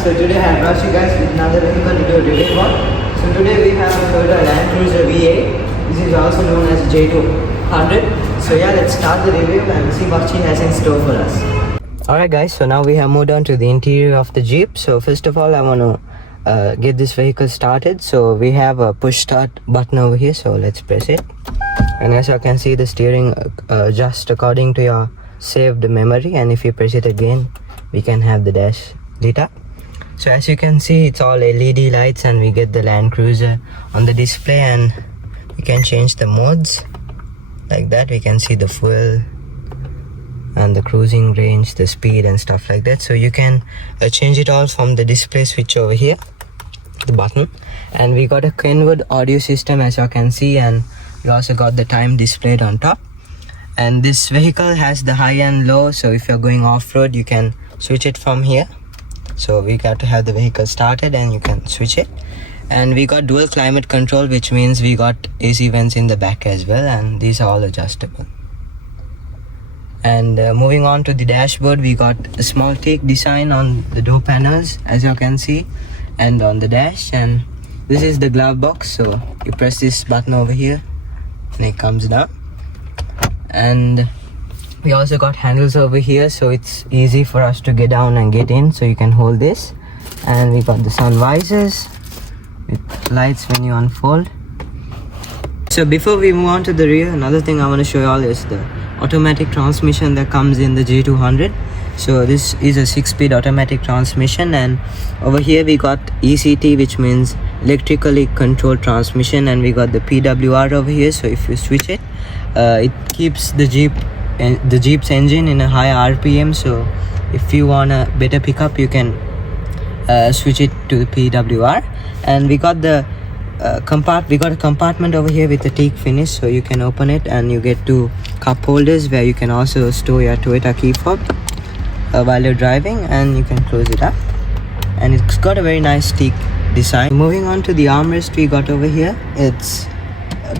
So today I have brought you guys with another vehicle to do a review on. So today we have a Toyota Land Cruiser V8. This is also known as J200. So yeah, let's start the review and see what she has in store for us. Alright guys, so now we have moved on to the interior of the Jeep. So first of all I want to get this vehicle started. So we have a push start button over here, so let's press it. And as you can see, the steering adjusts according to your saved memory, and if you press it again we can have the dash lit up. So as you can see, it's all LED lights and we get the Land Cruiser on the display, and we can change the modes like that. We can see the fuel and the cruising range, the speed and stuff like that. So you can change it all from the display switch over here, the button. And we got a Kenwood audio system as you can see, and we also got the time displayed on top. And this vehicle has the high and low, so if you're going off-road you can switch it from here. So we got to have the vehicle started and you can switch it. And we got dual climate control, which means we got AC vents in the back as well, and these are all adjustable. And moving on to the dashboard, we got a small teak design on the door panels as you can see, and on the dash. And this is the glove box, so you press this button over here and it comes down. And we also got handles over here, so it's easy for us to get down and get in, so you can hold this. And we got the sun visors with lights when you unfold. So before we move on to the rear, another thing I want to show you all is the automatic transmission that comes in the J200. So this is a 6-speed automatic transmission, and over here we got ECT, which means electrically controlled transmission, and we got the PWR over here. So if you switch it, it keeps the Jeep's engine in a high RPM. So if you want a better pickup, you can switch it to the PWR. And we got the a compartment over here with a teak finish, so you can open it and you get 2 cup holders where you can also store your Toyota key fob while you're driving, and you can close it up. And it's got a very nice teak design. Moving on to the armrest we got over here, it's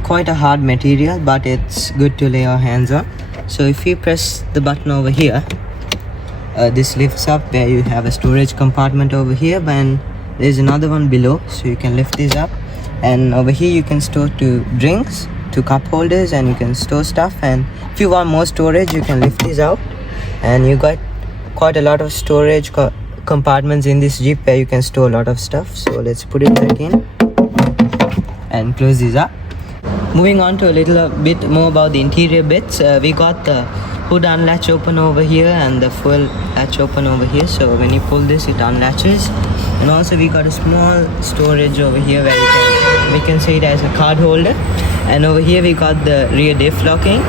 quite a hard material, but it's good to lay your hands on. So if you press the button over here, this lifts up where you have a storage compartment over here, and there's another one below, so you can lift this up. And over here you can store 2 drinks, 2 cup holders, and you can store stuff. And if you want more storage, you can lift this out, and you got quite a lot of storage compartments in this Jeep where you can store a lot of stuff. So let's put it back in and close this up. Moving on to a little bit more about the interior bits, we got the hood unlatch open over here and the fuel latch open over here. So when you pull this, it unlatches. And also we got a small storage over here where we can say it as a card holder. And over here we got the rear diff locking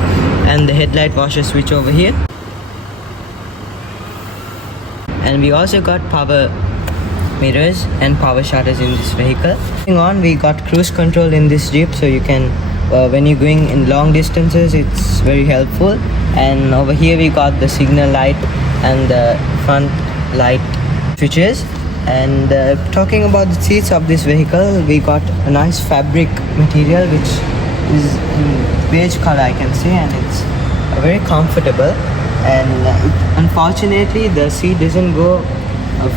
and the headlight washer switch over here. And we also got power mirrors and power shutters in this vehicle. Moving on, we got cruise control in this Jeep, so you can when you're going in long distances, it's very helpful. And over here we got the signal light and the front light switches. And talking about the seats of this vehicle, we got a nice fabric material which is in beige color I can say, and it's very comfortable. And unfortunately the seat doesn't go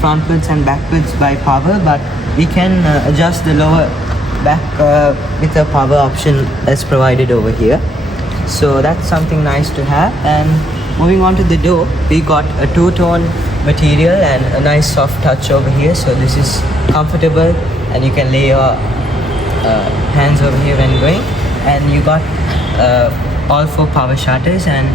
frontwards and backwards by power, but we can adjust the lower back with a power option that's provided over here. So that's something nice to have. And moving on to the door, we got a 2-tone material and a nice soft touch over here. So this is comfortable, and you can lay your hands over here when going. And you got all 4 power shutters and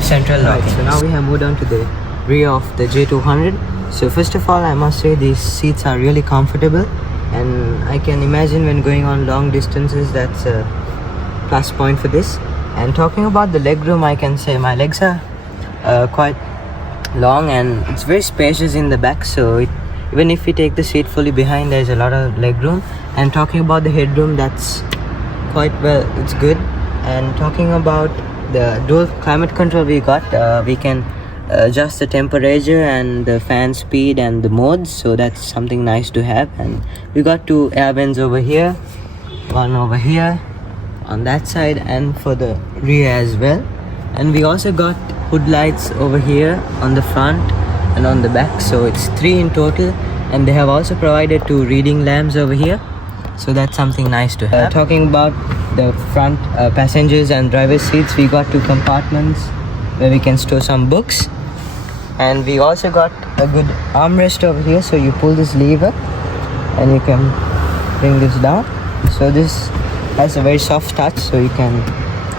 central locking. So now we have moved on to the rear of the J200. So first of all, I must say these seats are really comfortable, and I can imagine when going on long distances, that's a plus point for this. And talking about the legroom, I can say my legs are quite long and it's very spacious in the back, so even if you take the seat fully behind, there's a lot of legroom. And talking about the headroom, that's quite well, it's good. And talking about the dual climate control we got, we can adjust the temperature and the fan speed and the modes, so that's something nice to have. And we got 2 air vents over here, one over here on that side and for the rear as well. And we also got hood lights over here on the front and on the back, so it's 3 in total. And they have also provided 2 reading lamps over here, so that's something nice to have. Talking about the front passengers and driver seats, we got 2 compartments where we can store some books, and we also got a good armrest over here, so you pull this lever and you can bring this down. So this has a very soft touch, so you can,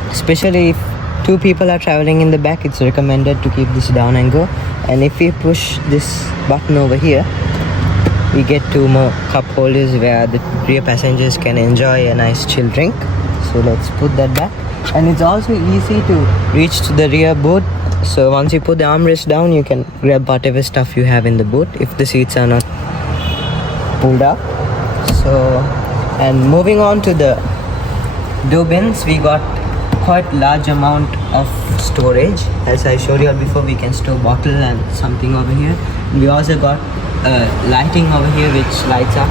especially if 2 people are traveling in the back, it's recommended to keep this down and go. And if we push this button over here, we get 2 more cup holders where the rear passengers can enjoy a nice chill drink. So let's put that back. And it's also easy to reach to the rear boot, so once you put the armrest down, you can grab whatever stuff you have in the boot if the seats are not pulled up. So, and moving on to the door bins, we got quite large amount of storage. As I showed you before, we can store bottle and something over here. We also got lighting over here which lights up,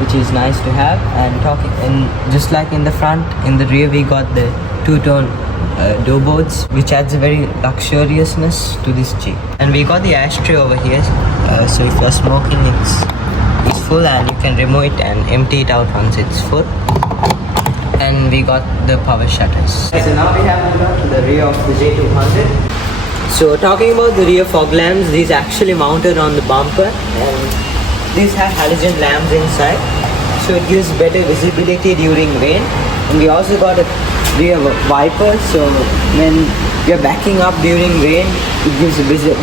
which is nice to have. And just like in the front, in the rear we got the 2-tone door boards, which adds a very luxuriousness to this Jeep. And we got the ashtray over here, so if you're smoking, it's full and you can remove it and empty it out once it's full. And we got the power shutters. So now we have moved on to the rear of the J200. So talking about the rear fog lamps, these actually mounted on the bumper, and these have halogen lamps inside, so it gives better visibility during rain. And we also got a rear wiper, so when you're backing up during rain, it gives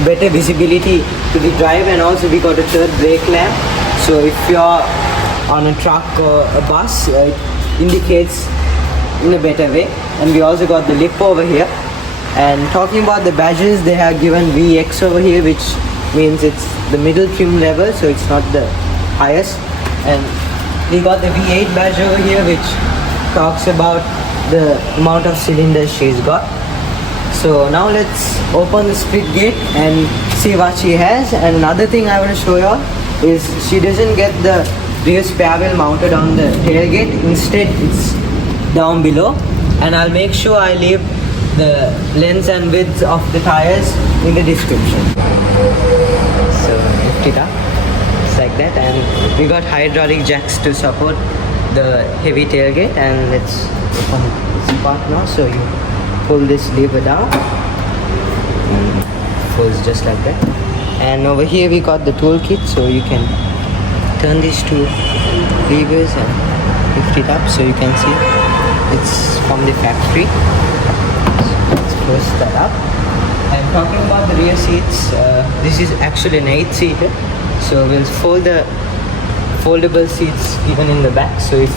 better visibility to the drive. And also we got a third brake lamp, so if you're on a truck or a bus, it indicates in a better way. And we also got the lip over here. And talking about the badges, they have given VX over here, which means it's the middle trim level, so it's not the highest. And we got the V8 badge over here, which talks about the amount of cylinders she's got. So now let's open the split gate and see what she has. And another thing I want to show you all is she doesn't get the rear spare wheel mounted on the tailgate. Instead, it's down below. And I'll make sure I leave the length and width of the tires in the description. So lift it up, it's like that. And we got hydraulic jacks to support the heavy tailgate. And let's open this part now. So you pull this lever down and it folds just like that. And over here we got the toolkit, so you can turn these 2 levers and lift it up, so you can see it's from the factory. Let's push that up. And talking about the rear seats, this is actually an 8-seater, so we'll fold the foldable seats even in the back. So if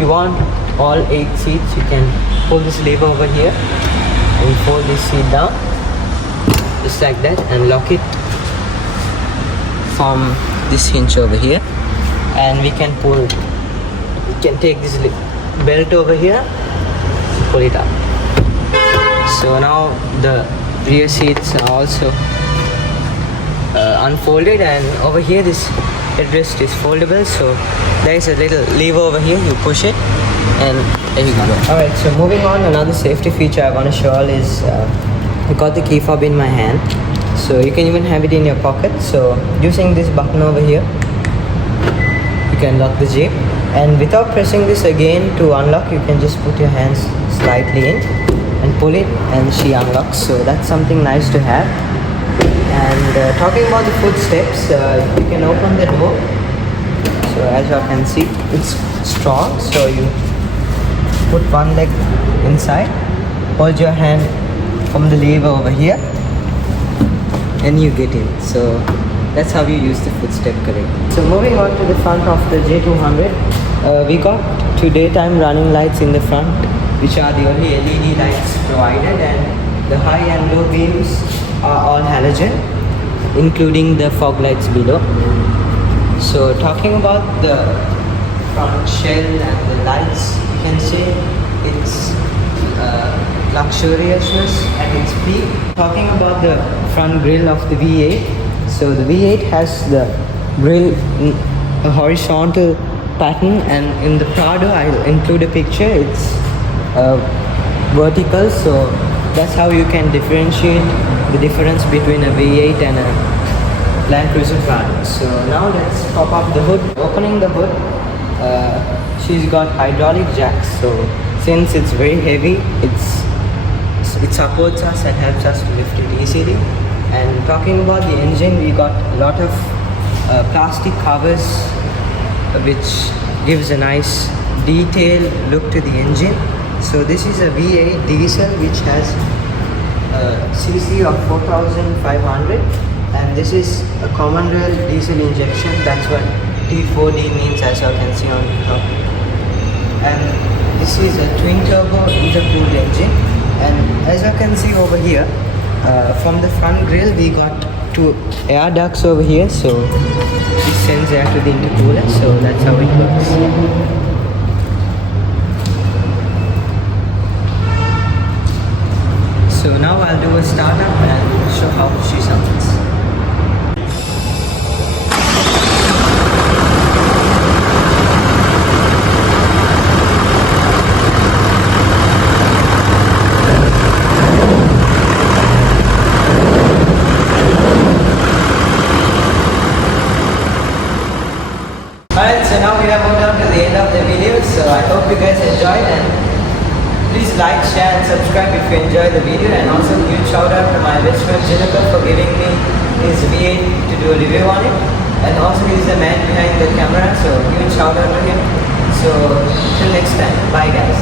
you want all 8 seats, you can pull this lever over here and fold this seat down just like that and lock it from this hinge over here. And we can take this belt over here, pull it up. So now the rear seats are also unfolded, and over here this headrest is foldable, so there is a little lever over here, you push it and there you go. Alright, so moving on, another safety feature I want to show all is I got the key fob in my hand, so you can even have it in your pocket. So using this button over here, you can lock the Jeep, and without pressing this again to unlock, you can just put your hands slightly in and pull it and she unlocks. So that's something nice to have. And talking about the footsteps, you can open the door. So as you can see, it's strong, so you put one leg inside, hold your hand from the lever over here and you get in. So that's how you use the footstep correctly. So moving on to the front of the J200, we got 2 daytime running lights in the front, which are the only LED lights provided, and the high and low beams are all halogen, including the fog lights below. So talking about the front shell and the lights, you can say it's luxuriousness at its peak. Talking about the front grille of the V8, so the V8 has the grille in a horizontal pattern, and in the Prado I'll include a picture, it's vertical, so that's how you can differentiate the difference between a V8 and a Land Cruiser Prado. So now let's pop up the hood. Opening the hood, she's got hydraulic jacks. So since it's very heavy, it supports us and helps us to lift it easily. And talking about the engine, we got a lot of plastic covers, which gives a nice detailed look to the engine. So this is a V8 diesel which has a cc of 4500, and this is a common rail diesel injection. That's what T4D means, as you can see on the top. And this is a twin turbo intercooled engine, and as you can see over here, from the front grille we got two air ducts over here, so it sends air to the intercooler. So that's how it works. So now I'll do a startup and show how she sounds. Alright, so now we have moved on to the end of the video, so I hope you guys enjoyed, and please like, share and subscribe if you enjoyed the video. And also huge shout out to my best friend Jennifer for giving me his V8 to do a review on it, and also he's the man behind the camera, so huge shout out to him. So till next time, bye guys.